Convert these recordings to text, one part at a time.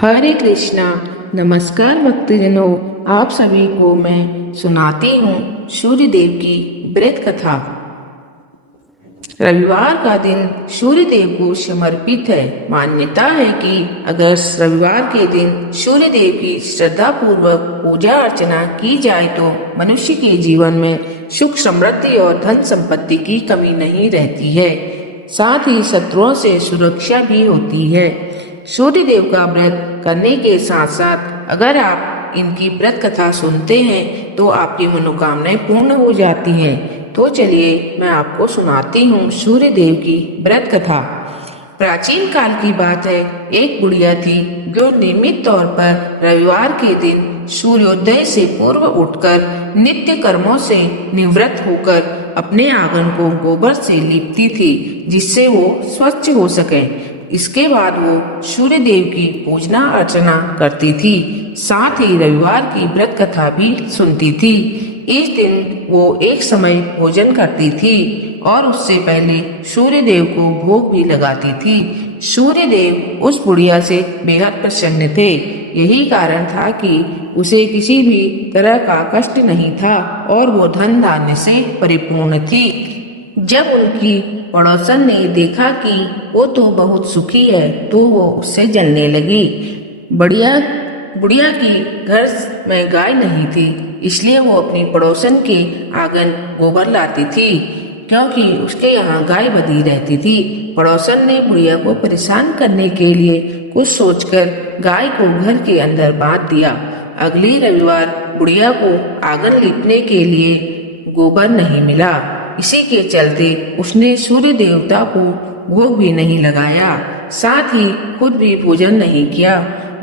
हरे कृष्णा। नमस्कार भक्तजनों, आप सभी को मैं सुनाती हूँ सूर्य देव की व्रत कथा। रविवार का दिन सूर्य देव को समर्पित है। मान्यता है कि अगर रविवार के दिन सूर्य देव की श्रद्धा पूर्वक पूजा अर्चना की जाए तो मनुष्य के जीवन में सुख समृद्धि और धन संपत्ति की कमी नहीं रहती है। साथ ही शत्रुओं से सुरक्षा भी होती है। सूर्य देव का व्रत करने के साथ साथ अगर आप इनकी व्रत कथा सुनते हैं तो आपकी मनोकामनाएं पूर्ण हो जाती हैं। तो चलिए मैं आपको सुनाती हूँ सूर्य देव की व्रत कथा। प्राचीन काल की बात है, एक बुढ़िया थी जो नियमित तौर पर रविवार के दिन सूर्योदय से पूर्व उठकर नित्य कर्मों से निवृत्त होकर अपने आंगन को गोबर से लीपती थी, जिससे वो स्वच्छ हो सके। इसके बाद वो सूर्य देव की पूजना अर्चना करती थी, साथ ही रविवार की व्रत कथा भी सुनती थी। इस दिन वो एक समय भोजन करती थी और उससे पहले सूर्य देव को भोग भी लगाती थी। सूर्य देव उस बुढ़िया से बेहद प्रसन्न थे। यही कारण था कि उसे किसी भी तरह का कष्ट नहीं था और वो धन धान्य से परिपूर्ण थी। जब उनकी पड़ोसन ने देखा कि वो तो बहुत सुखी है तो वो उससे जलने लगी। बुढ़िया की घर में गाय नहीं थी, इसलिए वो अपनी पड़ोसन के आंगन गोबर लाती थी, क्योंकि उसके यहाँ गाय बंधी रहती थी। पड़ोसन ने बुढ़िया को परेशान करने के लिए कुछ सोचकर गाय को घर के अंदर बांध दिया। अगले रविवार बुढ़िया को आंगन लीपने के लिए गोबर नहीं मिला। इसी के चलते उसने सूर्य देवता को भोग भी नहीं लगाया, साथ ही खुद भी भोजन नहीं किया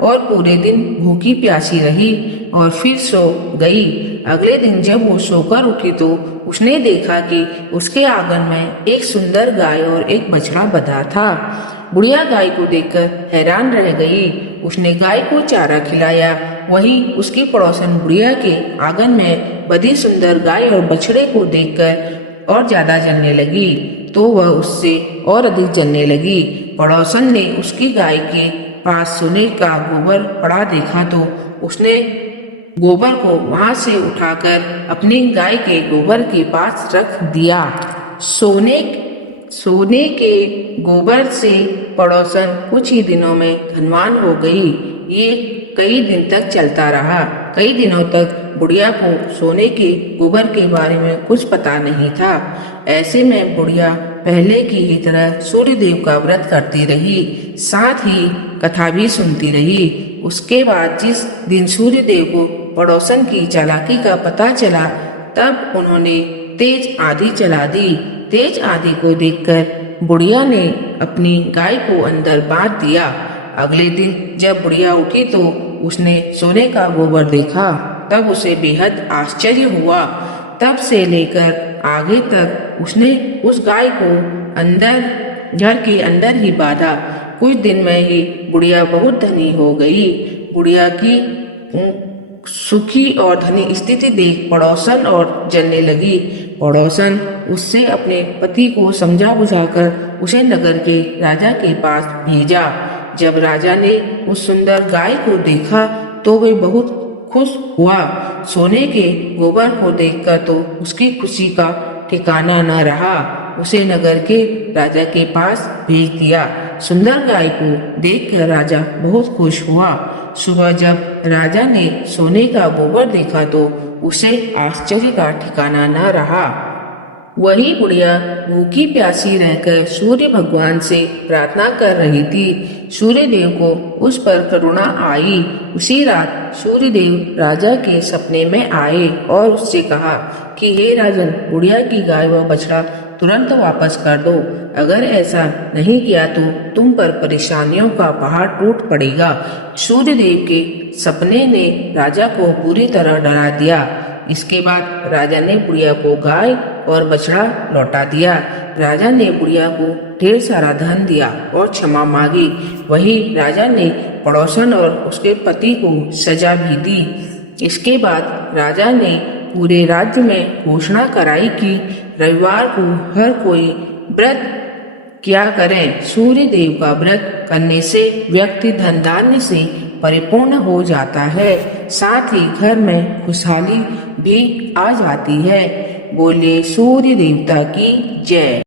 और पूरे दिन भूखी प्यासी रही और फिर सो गई। अगले दिन जब वो सोकर उठी तो उसने देखा कि उसके आंगन में एक सुंदर गाय और एक बछड़ा बंधा था। बुढ़िया गाय को देखकर हैरान रह गई। उसने गाय को चारा खिलाया। वहीं उसकी पड़ोसन बुढ़िया के आंगन में बंधी सुंदर गाय और बछड़े को देखकर और ज्यादा जलने लगी, तो वह उससे और अधिक जलने लगी। पड़ोसन ने उसकी गाय के पास सोने का गोबर पड़ा देखा तो उसने गोबर को वहां से उठाकर अपनी गाय के गोबर के पास रख दिया। सोने के गोबर से पड़ोसन कुछ ही दिनों में धनवान हो गई। ये कई दिन तक चलता रहा। कई दिनों तक बुढ़िया को सोने के गोबर के बारे में कुछ पता नहीं था। ऐसे में बुढ़िया पहले की ही तरह सूर्य देव का व्रत करती रही, साथ ही कथा भी सुनती रही। उसके बाद जिस दिन सूर्य देव को पड़ोसन की चालाकी का पता चला, तब उन्होंने तेज आंधी चला दी। तेज आंधी को देखकर बुढ़िया ने अपनी गाय को अंदर बांध दिया। अगले दिन जब बुढ़िया उठी तो उसने सोने का गोबर देखा, तब उसे बेहद आश्चर्य हुआ। तब से लेकर आगे तक उसने उस गाय को घर के अंदर ही बांधा। कुछ दिन में ही बुढ़िया बहुत धनी हो गई। बुढ़िया की सुखी और धनी स्थिति देख पड़ोसन और जलने लगी। पड़ोसन उससे अपने पति को समझा बुझाकर उसे नगर के राजा के पास भेजा। जब राजा ने उस सुंदर गाय को देखा तो वह बहुत खुश हुआ। सोने के गोबर को देखकर तो उसकी खुशी का ठिकाना न रहा। उसे नगर के राजा के पास भेज दिया। सुंदर गाय को देखकर राजा बहुत खुश हुआ। सुबह जब राजा ने सोने का गोबर देखा तो उसे आश्चर्य का ठिकाना न रहा। वही बुढ़िया भूखी प्यासी रहकर सूर्य भगवान से प्रार्थना कर रही थी। सूर्य देव को उस पर करुणा आई। उसी रात सूर्य देव राजा के सपने में आए और उससे कहा कि हे राजन, बुढ़िया की गाय व बछड़ा तुरंत वापस कर दो। अगर ऐसा नहीं किया तो तुम पर परेशानियों का पहाड़ टूट पड़ेगा। सूर्य देव के सपने ने राजा को पूरी तरह डरा दिया। इसके बाद राजा ने बुढ़िया को गाय और बछड़ा लौटा दिया। राजा ने बुढ़िया को ढेर सारा धन दिया और क्षमा मांगी। वही राजा ने पड़ोसन और उसके पति को सजा भी दी। इसके बाद राजा ने पूरे राज्य में घोषणा कराई कि रविवार को हर कोई व्रत क्या करें। सूर्य देव का व्रत करने से व्यक्ति धन धान्य से परिपूर्ण हो जाता है। साथ ही घर में खुशहाली भी आ जाती है। बोले सूर्य देवता की जय।